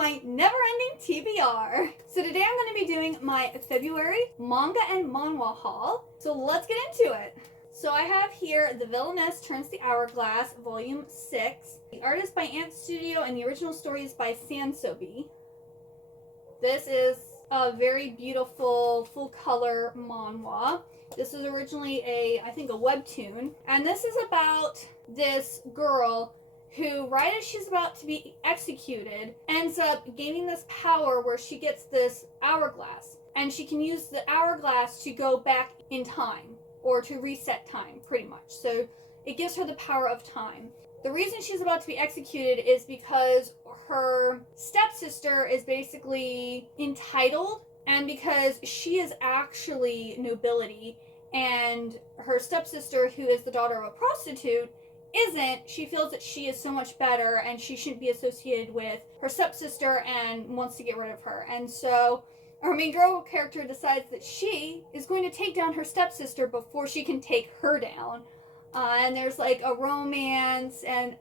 my never-ending TBR. So today I'm going to be doing my February manga and manhwa haul. So let's get into it. So I have here The Villainess Turns the Hourglass, Volume 6. The art is by Ant Studio and the original story is by Sansobi. This is a very beautiful full-color manhwa. This is originally I think a webtoon. And this is about this girl who, right as she's about to be executed, ends up gaining this power where she gets this hourglass. And she can use the hourglass to go back in time, or to reset time, pretty much. So it gives her the power of time. The reason she's about to be executed is because her stepsister is basically entitled, and because she is actually nobility, and her stepsister, who is the daughter of a prostitute, isn't. She feels that she is so much better and she shouldn't be associated with her stepsister and wants to get rid of her. And so our main girl character decides that she is going to take down her stepsister before she can take her down. And there's like a romance, and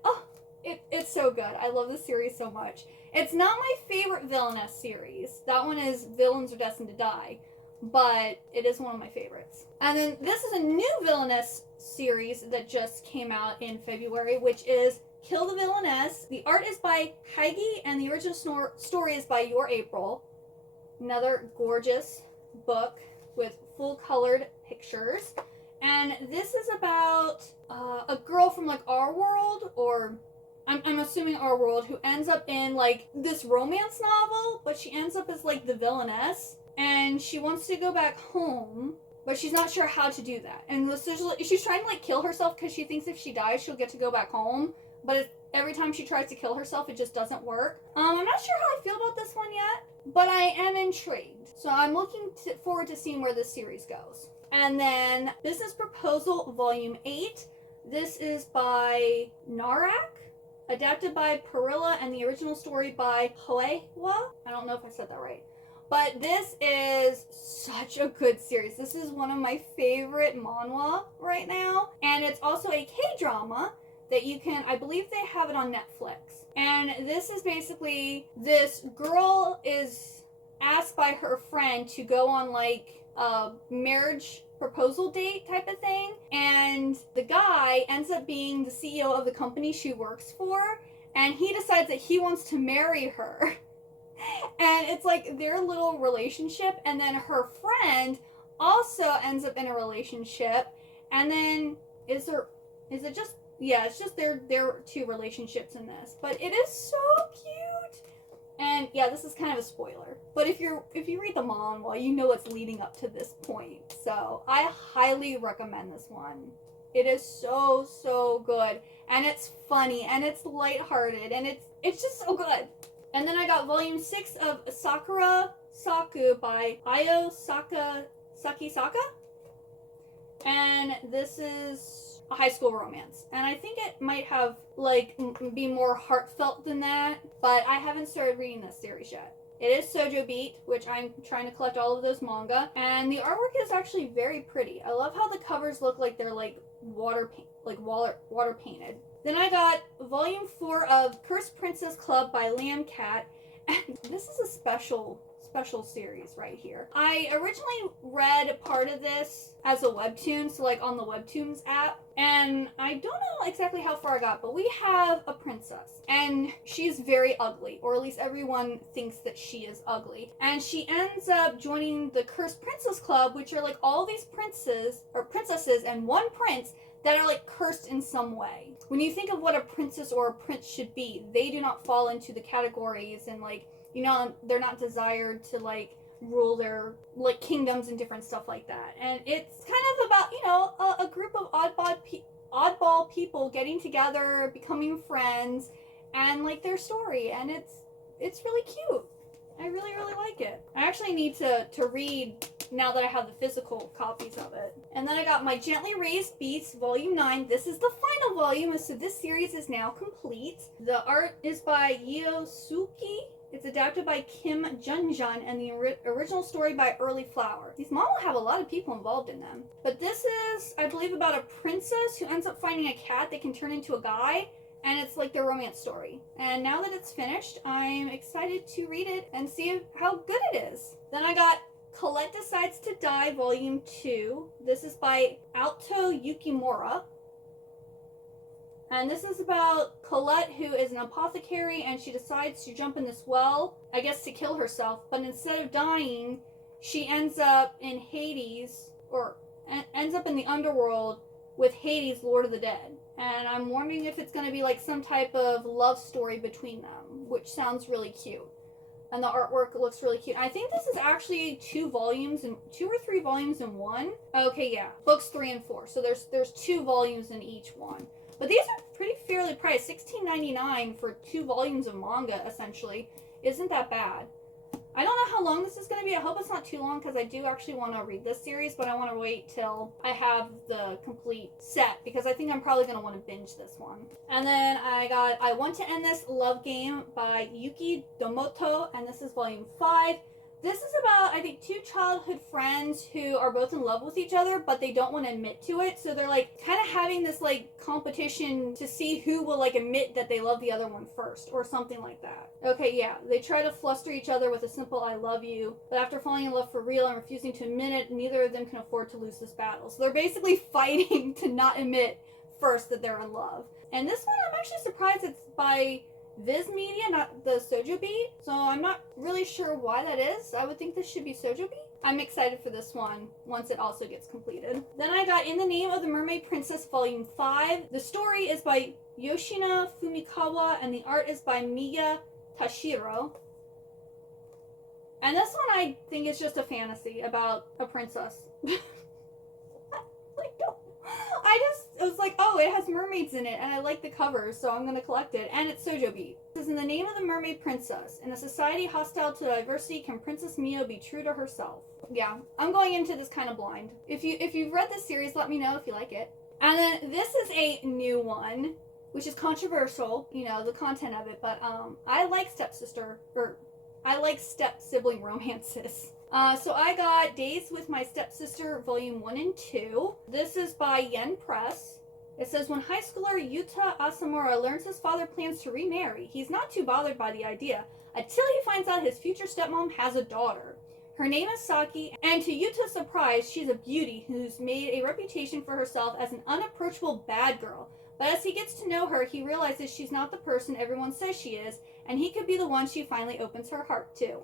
it's so good. I love this series so much. It's not my favorite villainess series. That one is Villains Are Destined to Die, but it is one of my favorites. And then this is a new villainess series that just came out in February, which is Kill the Villainess. The art is by Heidi and the original story is by Your April. Another gorgeous book with full colored pictures. And this is about a girl from like our world, or I'm assuming our world, who ends up in like this romance novel, but she ends up as like the villainess, and she wants to go back home, but she's not sure how to do that. And she's trying to like kill herself because she thinks if she dies she'll get to go back home, but every time she tries to kill herself it just doesn't work. I'm not sure how I feel about this one yet, but I am intrigued. So I'm looking forward to seeing where this series goes. And then Business Proposal Volume 8. This is by Narak, adapted by Perilla, and the original story by manwha. I don't know if I said that right. But this is such a good series. This is one of my favorite manhwa right now. And it's also a K-drama that you can, I believe they have it on Netflix. And this is basically, this girl is asked by her friend to go on like a marriage proposal date type of thing. And the guy ends up being the CEO of the company she works for. And he decides that he wants to marry her. And it's like their little relationship, and then her friend also ends up in a relationship, and then it's just their two relationships in this. But it is so cute. And yeah, this is kind of a spoiler, but if you read the manhwa, you know what's leading up to this point. So I highly recommend this one. It is so good, and it's funny, and it's lighthearted, and it's just so good. And then I got Volume 6 of Sakura Saku by Ayo Sakisaka. And this is a high school romance. And I think it might have, like, be more heartfelt than that. But I haven't started reading this series yet. It is Shoujo Beat, which I'm trying to collect all of those manga. And the artwork is actually very pretty. I love how the covers look like they're, like, water painted. Then I got Volume 4 of Cursed Princess Club by Lamb Cat, and this is a special series right here. I originally read part of this as a webtoon, so like on the Webtoons app, and I don't know exactly how far I got, but we have a princess, and she's very ugly, or at least everyone thinks that she is ugly, and she ends up joining the Cursed Princess Club, which are like all these princesses and one prince that are like cursed in some way. When you think of what a princess or a prince should be, they do not fall into the categories, and like, you know, they're not desired to like rule their like kingdoms and different stuff like that. And it's kind of about, you know, a group of oddball people getting together, becoming friends, and like their story, and it's really cute. I really like it. I actually need to read now that I have the physical copies of it. And then I got My Gently Raised Beast Volume 9. This is the final volume, so this series is now complete. The art is by Yosuke. It's adapted by Kim Junjun, and the original story by Early Flower. These manga have a lot of people involved in them. But this is, I believe, about a princess who ends up finding a cat that can turn into a guy. and it's like their romance story. And now that it's finished, I'm excited to read it and see how good it is. Then I got Colette Decides to Die, Volume 2. This is by Alto Yukimura. And this is about Colette, who is an apothecary, and she decides to jump in this well, I guess to kill herself. But instead of dying, she ends up in Hades, or ends up in the underworld with Hades, Lord of the Dead. And I'm wondering if it's going to be like some type of love story between them, which sounds really cute. And the artwork looks really cute. I think this is actually 2 or 3 volumes in one. Okay, yeah. Books 3 and 4. So there's 2 volumes in each one. But these are pretty fairly priced. $16.99 for 2 volumes of manga, essentially. Isn't that bad. I don't know how long this is going to be. I hope it's not too long, because I do actually want to read this series, but I want to wait till I have the complete set, because I think I'm probably going to want to binge this one. And then I got I Want to End This Love Game by Yuki Domoto, and this is volume 5. This is about, I think, 2 childhood friends who are both in love with each other, but they don't want to admit to it. So they're like kind of having this like competition to see who will like admit that they love the other one first, or something like that. Okay, yeah. They try to fluster each other with a simple "I love you," but after falling in love for real and refusing to admit it, neither of them can afford to lose this battle. So they're basically fighting to not admit first that they're in love. And this one, I'm actually surprised it's by Viz Media, not the Sojo Beat, so I'm not really sure why that is. I would think this should be Sojo Beat. I'm excited for this one once it also gets completed. Then I got In the Name of the Mermaid Princess Volume 5. The story is by Yoshina Fumikawa, and the art is by Miya Tashiro. And this one I think is just a fantasy about a princess. I was like, oh, it has mermaids in it, and I like the cover, so I'm going to collect it. And it's Sojo Beat. It says, in the name of the mermaid princess, in a society hostile to diversity, can Princess Mio be true to herself? Yeah, I'm going into this kind of blind. If you've read this series, let me know if you like it. And then this is a new one, which is controversial, you know, the content of it, but I like step-sibling romances. So I got Days with My Stepsister, Volume 1 and 2. This is by Yen Press. It says, when high schooler Yuta Asamura learns his father plans to remarry, he's not too bothered by the idea, until he finds out his future stepmom has a daughter. Her name is Saki, and to Yuta's surprise, she's a beauty who's made a reputation for herself as an unapproachable bad girl. But as he gets to know her, he realizes she's not the person everyone says she is, and he could be the one she finally opens her heart to.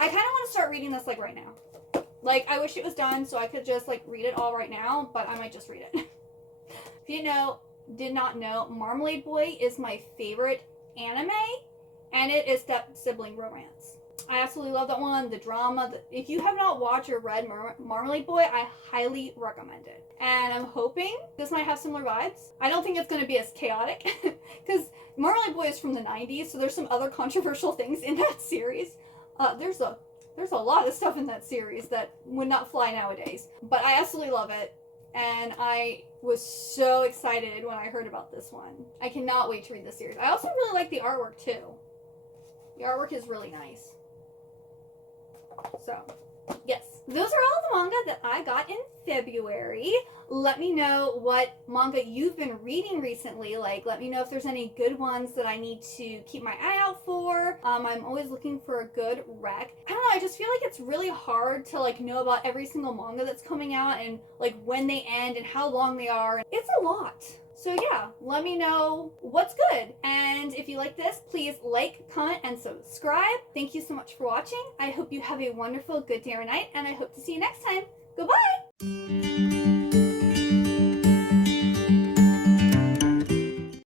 I kind of want to start reading this, like, right now. Like, I wish it was done so I could just, like, read it all right now, but I might just read it. If you did not know, Marmalade Boy is my favorite anime, and it is step-sibling romance. I absolutely love that one. The drama. If you have not watched or read Marmalade Boy, I highly recommend it. And I'm hoping this might have similar vibes. I don't think it's going to be as chaotic, because Marmalade Boy is from the 90s, so there's some other controversial things in that series. There's a lot of stuff in that series that would not fly nowadays. But I absolutely love it. And I was so excited when I heard about this one. I cannot wait to read this series. I also really like the artwork too. The artwork is really nice. So, yes. Those are all the manga that I got in February. Let me know what manga you've been reading recently. Like, let me know if there's any good ones that I need to keep my eye out for. I'm always looking for a good rec. I don't know, I just feel like it's really hard to, like, know about every single manga that's coming out and, like, when they end and how long they are. It's a lot. So yeah, let me know what's good. And if you like this, please like, comment, and subscribe. Thank you so much for watching. I hope you have a wonderful, good day or night, and I hope to see you next time. Goodbye!